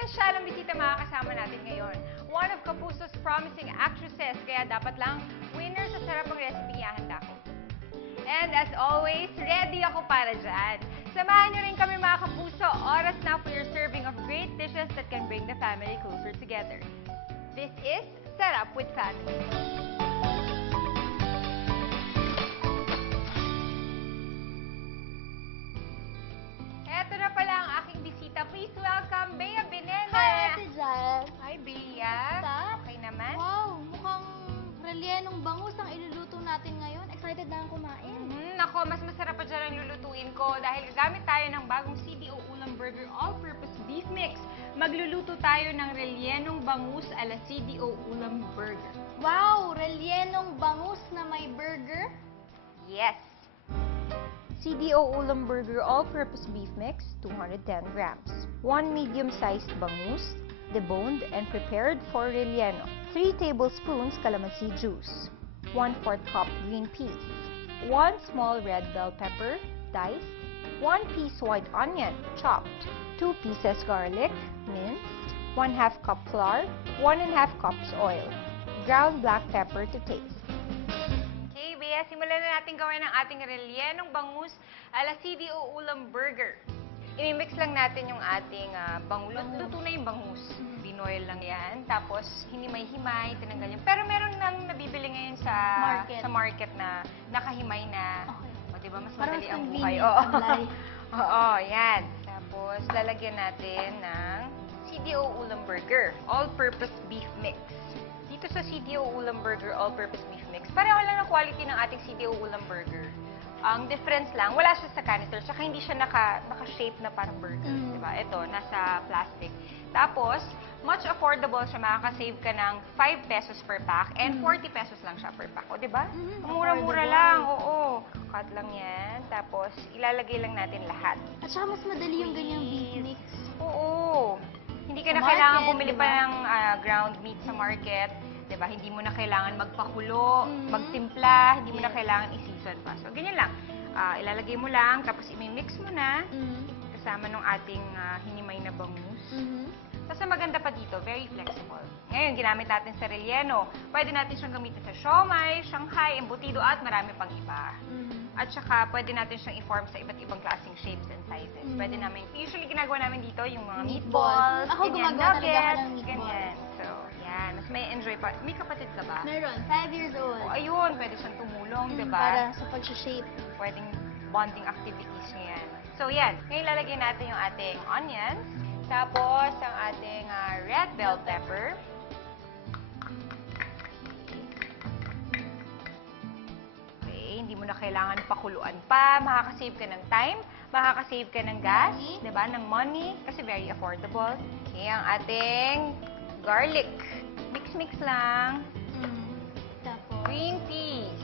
espesyal ang bisita makakasama natin ngayon. One of Kapuso's promising actresses, kaya dapat lang winner sa sarap ang recipe ihahanda ko. And as always, ready ako para dyan. Samahan niyo rin kami mga Kapuso. Oras na for your serving of great dishes that can bring the family closer together. This is Sarap with Family. Eto na pala ang aking bisita. Please welcome Bea Binena. Hi, Ate Jal. Hi, Bea. Kamusta? Okay naman? Wow, mukhang relyenong bangus ang iluluto natin ngayon. Excited na akong kumain. Nako, mas masarap pa dyan ang lulutuin ko dahil gagamit tayo ng bagong CDO Ulam Burger All-Purpose Beef Mix. Magluluto tayo ng relyenong bangus ala CDO Ulam Burger. Wow, relyenong bangus na may burger. Yes! CDO Ulam Burger All-Purpose Beef Mix, 210 grams. 1 medium-sized bangus, deboned and prepared for relleno. 3 tablespoons calamansi juice. 1/4 cup green peas. 1 small red bell pepper, diced. 1 piece white onion, chopped. 2 pieces garlic, minced. 1/2 cup flour. 1½ cups oil. Ground black pepper to taste. Okay, Bea, simulan na natin gawin ang ating relyenong bangus ala CDO Ulam Burger. Imimix lang natin yung ating bangus. Luto na yung bangus. Binoil lang yan. Tapos, hinimay-himay, tinanggal yung... Pero meron nang nabibili ngayon sa market na nakahimay na. Okay. O, diba? Mas Parang madali ang convenient buhay. ang life. Oo, yan. Tapos, lalagyan natin ng CDO Ulam Burger. All-Purpose Beef Mix. Dito sa CDO Ulam Burger All-Purpose Beef Mix, pareho lang ang quality ng ating CDO Ulam Burger. Ang difference lang, wala siya sa canister, tsaka hindi siya naka-shape na parang burger, diba? Ito, nasa plastic. Tapos, much affordable siya, makaka-save ka ng 5 pesos per pack and 40 pesos lang siya per pack. O, diba? Mura-mura lang, oo. Cut lang yan, tapos ilalagay lang natin lahat. At saka mas madali yung ganyang beef mix. Oo. Hindi ka na Sa kailangan market, bumili diba? pa ng ground meat sa market. Diba? Hindi mo na kailangan magpakulo, magtimpla, hindi mo na kailangan i-season pa. So, ganyan lang. Ilalagay mo lang, tapos i-mix mo na kasama ng ating hinimay na bangus. Tapos ang maganda pa dito, very flexible. Ngayon, ginamit natin sa relleno. Pwede natin siyang gamitin sa siomai, shanghai, embutido, at marami pang iba. At saka, pwede natin siyang i-form sa iba't ibang klaseng shapes and sizes. Pwede namin, usually ginagawa namin dito yung mga meatballs, Ako ganyan, gumagawa talaga ako ng nuggets, meatballs. ganyan. So, yan. Mas may enjoy pa. May kapatid ka ba? Meron, 5 years old. O, ayun, pwede siyang tumulong, di ba? Para sa pag-shape. Pwedeng bonding activities niya yan. So, yan. Ngayon, lalagyan natin yung ating onions. Tapos, ang ating red bell pepper. Okay, hindi mo na kailangan pakuluan pa. Makakasave ka ng time. Makakasave ka ng gas. Diba? Ng money. Kasi very affordable. Okay, ang ating garlic. Mix-mix lang. Tapos, Green peas.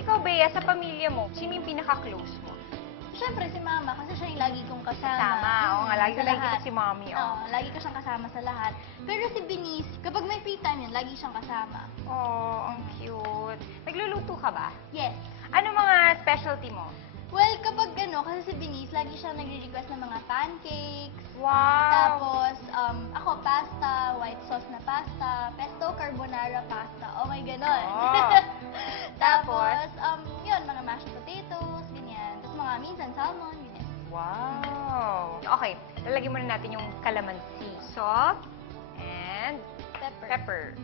Ikaw, Bea, sa pamilya mo, sino yung pinaka-close mo? syempre si Mama kasi siya yung lagi kong kasama. Tama. Oo nga, lagi Sa kita lahat. si Mommy. Oo, lagi ko siyang kasama sa lahat. Pero si Benice, kapag may free time yan, lagi siyang kasama. Oh, ang cute. Nagluluto ka ba? Yes. Ano mga specialty mo? Well, kapag kasi si Benice, lagi siyang nagre-request ng mga pancakes. Wow! Tapos, ako, pasta, white sauce na pasta, pesto carbonara pasta. Oh my ganon. Oh. Tapos, yun, mga mashed potatoes, ganyan. Tapos mga minsan salmon, ganyan. Wow! Okay, lalagyan muna natin yung calamansi. Salt and pepper.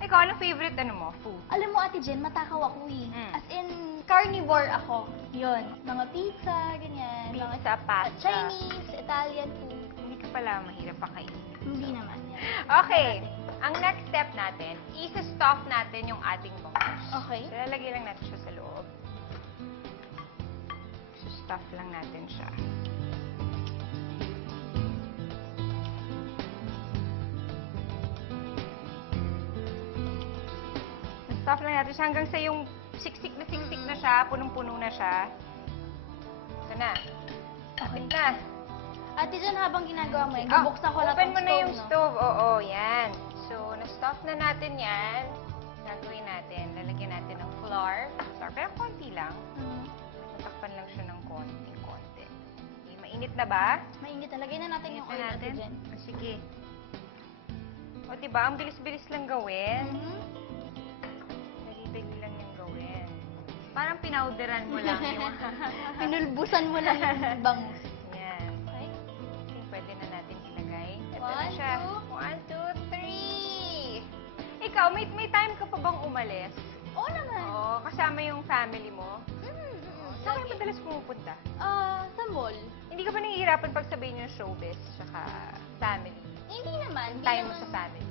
Ikaw, anong favorite mo? Food? Alam mo, Ate Jen, matakaw ako eh. Mm. As in, carnivore ako. Yun. Mga pizza, ganyan. Pizza, mga pasta. Chinese, Italian food. Hindi ka pala mahirap pakainin. Hindi naman yan. Okay, ang next step natin, isa-stuff natin yung ating bangus. Okay. So, lalagay lang natin siya sa loob. So, stuff lang natin siya. Stuff lang natin siya hanggang sa yung siksik na siya, punong-puno na siya. Ito na. Okay. Ito na. Ate Jen, habang ginagawa mo yan, bubuksan ko na open tong mo na yung no? stove. Oo, yan. So, na-stuff na natin yan. Gagawin natin. Lalagyan natin ng flour. Pero konti lang. Mhm. Matakpan Takpan lang siya ng konting-konti. Okay, mainit na ba? Mainit na. Lagay na natin yung oil natin dyan. Sige. O, diba? Ang bilis-bilis lang gawin. Dali-dali lang yung gawin. Parang pinawderan mo lang yung... Pinulbusan mo lang yung bangus. Yan. Okay. Okay, pwede na natin ilagay. Ito na One, siya. two. 1, 2, 3! Ikaw, may time ka pa bang umalis? Oo naman. Oo, kasama yung family mo? Saan kayo Lagi. madalas pumupunta? Sa mall. Hindi ka ba nahihirapan pag sabihin yung showbiz tsaka family? Hindi naman. Time mo sa family?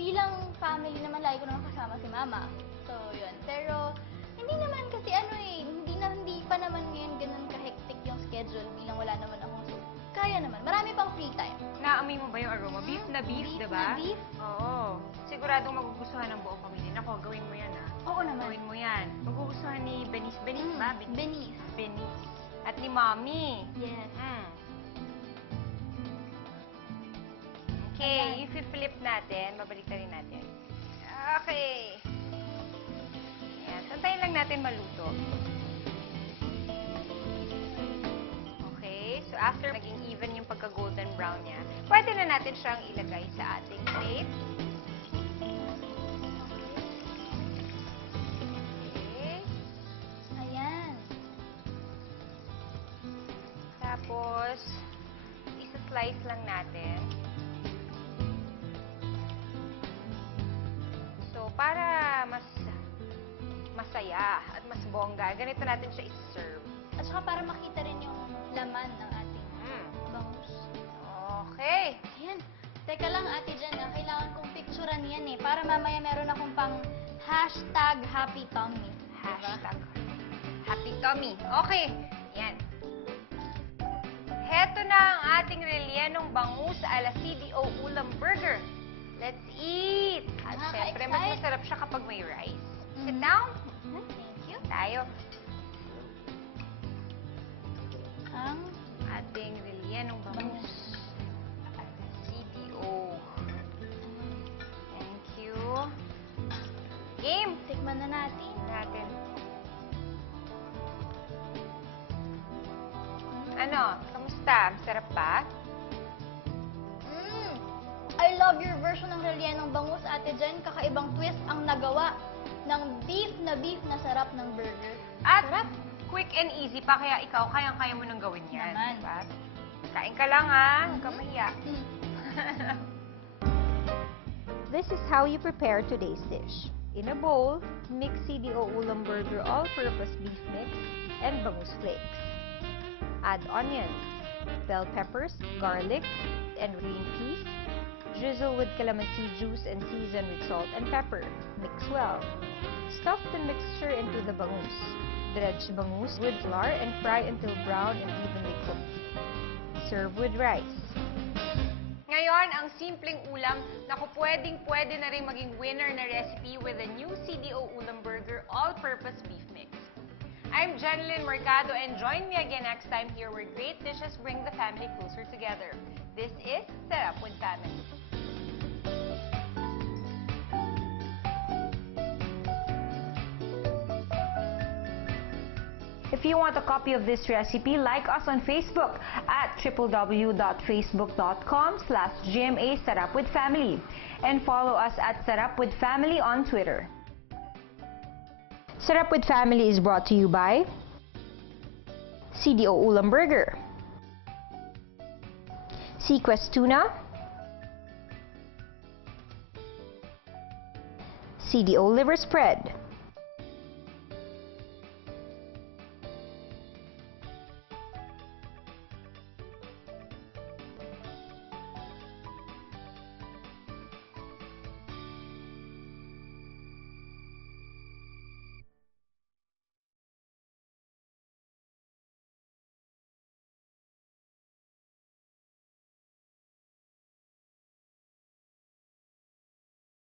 Bilang family naman, lagi ko naman kasama si mama. So, yun. Pero, hindi naman kasi hindi pa naman ngayon ganun ka-hectic yung schedule bilang wala naman akong so, kaya naman. Marami pang free time. Naamoy mo ba yung aroma? Beef na beef, Beef diba? na beef? Oo. Siguradong magugustuhan ng buong pamilya. Nako, gawin mo yan, Oo naman. Gawin mo yan. Magugustuhan ni Benice. Benice ba? Benis. Benice. At ni Mommy. Yes. Okay, i-flip natin. Babalik na rin natin. Okay. Ayan. Tantayin lang natin maluto. Okay. So, after naging even yung pagka-golden brown niya, pwede na natin siyang ilagay sa ating plate. Okay. Ayan. Tapos, isa-slice lang natin. So, para mas masaya at mas bongga, ganito natin siya i-serve. At saka para makita rin yung laman ng ating bangus. Okay. Ayan. Teka lang, Ate Jen, kailangan kong picturean yan eh. Para mamaya meron akong pang #happy tummy. Hashtag Happy Tummy. Okay. Yan. Heto na ang ating rellenong bangus ala CDO Ulam Burger. Let's eat! At syempre, mas Nakaka-excite. masarap siya kapag may rice. Sit down. Thank you. Tayo. Ang Ating rellenong bangus. Ala CDO. Thank you. Game! tikman na natin. Natin. Ano? Kamusta? Sarap ba? I love your version ng rellenong bangus, Ate Jen. Kakaibang twist ang nagawa ng beef na sarap ng burger. At Sarap. quick and easy pa, kaya ikaw, kayang-kaya mo nang gawin yan. Naman. Diba? Kain ka lang, ha? Huwag kang mahiya. This is how you prepare today's dish. In a bowl, mix CDO Ulam Burger All-Purpose Beef Mix and bangus flakes. Add onions, bell peppers, garlic, and green peas. Drizzle with calamansi juice and season with salt and pepper. Mix well. Stuff the mixture into the bangus. Dredge bangus with flour and fry until brown and evenly cooked. Serve with rice. Ngayon, ang simpleng ulam na pwedeng-pwede na rin maging winner na recipe with the new CDO Ulam Burger All-Purpose Beef Mix. I'm Jenilyn Mercado, and join me again next time here where great dishes bring the family closer together. This is Sarap with Family. If you want a copy of this recipe, like us on Facebook at www.facebook.com/GMA Sarap with Family and follow us at Sarap with Family on Twitter. Sarap with Family is brought to you by CDO Ulam Burger, Sequest Tuna, CDO Liver Spread,